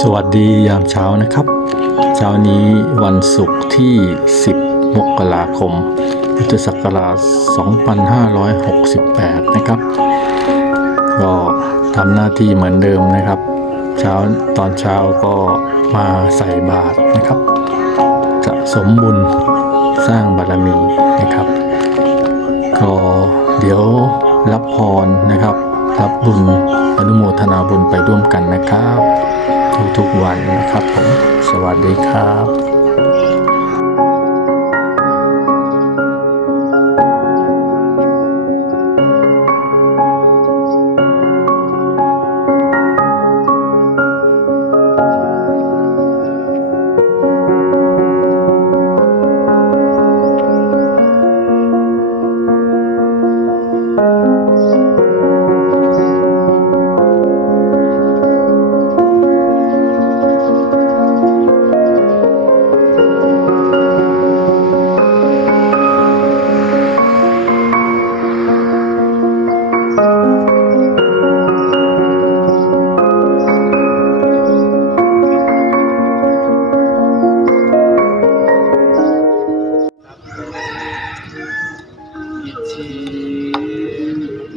สวัสดียามเช้านะครับ เช้านี้วันศุกร์ที่ 10 มกราคม พุทธศักราช 2568 นะครับ ก็ทำหน้าที่เหมือนเดิมนะครับ เช้าตอนเช้าก็มาใส่บาตรนะครับ จะสมบุญสร้างบารมีนะครับ ก็เดี๋ยวรับพรนะครับ รับบุญอนุโมทนาบุญไปร่วมกันนะครับ ทุกๆวันนะครับผม สวัสดีครับ ชิ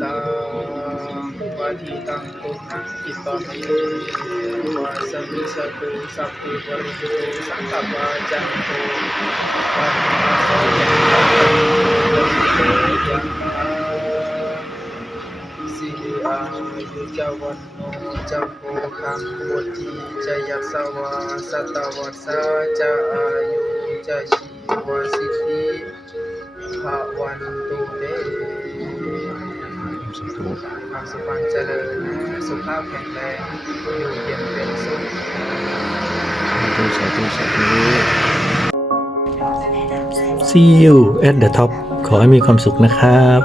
ตังปะทิตังตุหังอิปะเมวะสมิสตุสัพพิวริโตสังฆปะจันโตปะมาโสยังยังอาสิอายุจวันโนจัมโพคังโพธิจยัสสวาสตวัสสะจะอายุจะชีวสิทธิ ภาวันตุเตความสุขความเจริญนะสุขภาพแข็งแรงอยู่เย็นเป็นสุข See you at the top ขอให้มีความสุขนะครับ